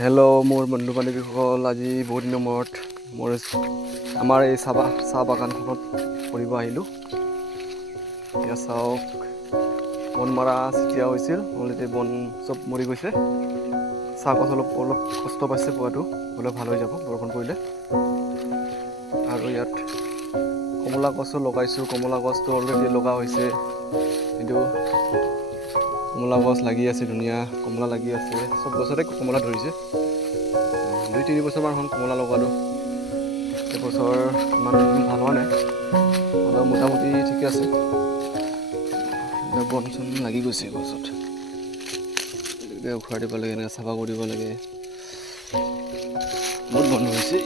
Hello' মোৰ বন্ধু বান্ধৱীসকল, আজি বহুত দিনৰ মূৰত আমাৰ এই চাহ বাগানখনত ফুৰিব আহিলোঁ। এতিয়া চাওক, বন মৰা চিটিয়া হৈছিল, অলৰেডি বন চব মৰি গৈছে। চাহ গছ অলপ কষ্ট পাইছে পোৱাটো, হ'লেও ভাল হৈ যাব বৰষুণ পৰিলে। আৰু ইয়াত কমলা গছো লগাইছোঁ। কমলা গছটো অলৰেডি লগা হৈছে, কিন্তু কমলা গছ লাগি আছে, ধুনীয়া কমলা লাগি আছে। চব গছতে কমলা ধৰিছে। 2-3 বছৰমান হ'ল কমলা লগালোঁ। এবছৰ ইমান ভাল হোৱা নাই, হ'লেও মোটামুটি ঠিকে আছে। বন চন লাগি গৈছে গছত, উখুৱাই দিব লাগে, এনেকৈ চাফা কৰিব লাগে। বহুত বন্ধ হৈছে।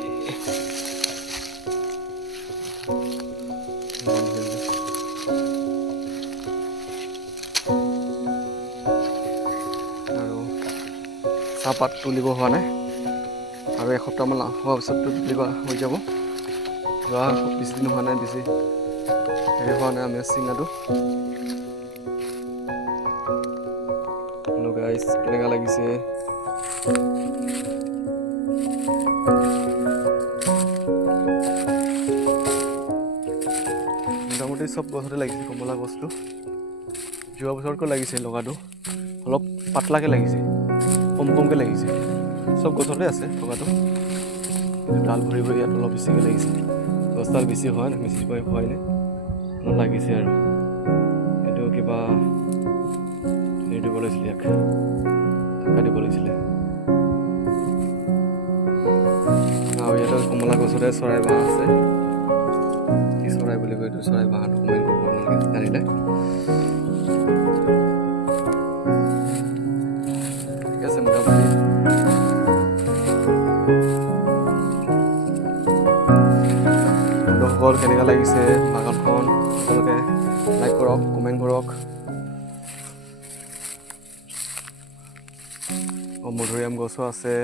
আৰু চাহপাত তুলিব হোৱা নাই, আৰু এসপ্তাহমান হোৱাৰ পিছততো তুলিব হৈ যাব। যোৱা বেছি দিন হোৱা নাই, বেছি হেৰি হোৱা নাই আমি চিঙাটো। গাইছ, কেনেকুৱা লাগিছে? মোটামুটি চব গছতে লাগিছে কমলা গছটো। যোৱা বছৰতকৈ লাগিছে লগাটো, অলপ পাতলাকৈ লাগিছে, কমকৈ লাগিছে। চব গছতে আছে লগাটো, ডাল ভৰি ভৰি ইয়াত অলপ বেছিকৈ লাগিছে। গছডাল বেছি হোৱা নাই, বেছি হোৱাই নাই, অলপ লাগিছে। আৰু এইটো কিবা হেৰি দিব লাগিছিলে, ইয়াক ঢাকা দিব লাগিছিলে। আৰু ইয়াতে কমলা গছতে চৰাই বাঁহ আছে। কি চৰাই বুলি কয় এইটো? চৰাই বাঁহটো কমেণ্ট কৰিব আপোনালোকে জানিলে। ঠিক আছে, মোটামুটি বন্ধুসকল, কেনেকুৱা লাগিছে বাগানখন? আপোনালোকে লাইক কৰক, কমেণ্ট কৰক। মধুৰিআম গছো আছে,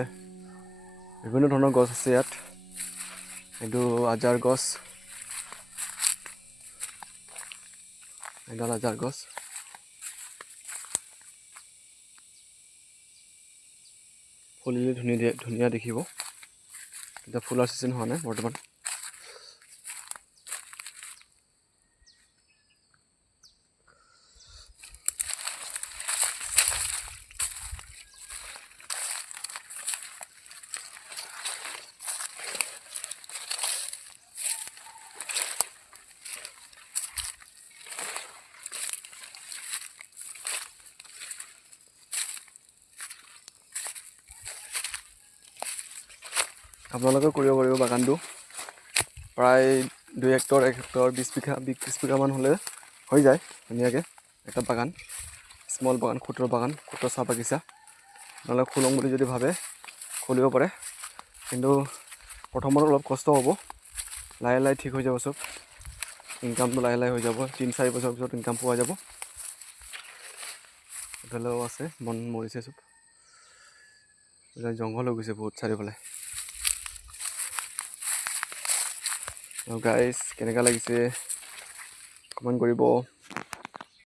বিভিন্ন ধৰণৰ গছ আছে ইয়াত। এইটো আজাৰ গছ, এডাল আজাৰ গছ। ফুলিলে ধুনীয়া দেখিব। এতিয়া ফুলাৰ ছিজন হোৱা নাই বৰ্তমান। আপোনালোকেও কৰিব পাৰিব বাগানটো। প্ৰায় 2 হেক্টৰ 1 হেক্টৰ 20 বিঘামান হ'লে হৈ যায় ধুনীয়াকৈ এটা বাগান, স্মল বাগান, ক্ষুদ্ৰ বাগান, ক্ষুদ্ৰ চাহ বাগিচা। আপোনালোকে খোলং বুলি যদি ভাবে খুলিব পাৰে, কিন্তু প্ৰথমত অলপ কষ্ট হ'ব। লাহে লাহে ঠিক হৈ যাব চব, ইনকামটো লাহে লাহে হৈ যাব। 3-4 বছৰ পিছত ইনকাম পোৱা যাব। এইফালেও আছে, বন মৰিছে চব, জংঘল হৈ গৈছে বহুত চাৰিওফালে। গাইজ, কেনেকুৱা লাগিছে কমেণ্ট কৰিব।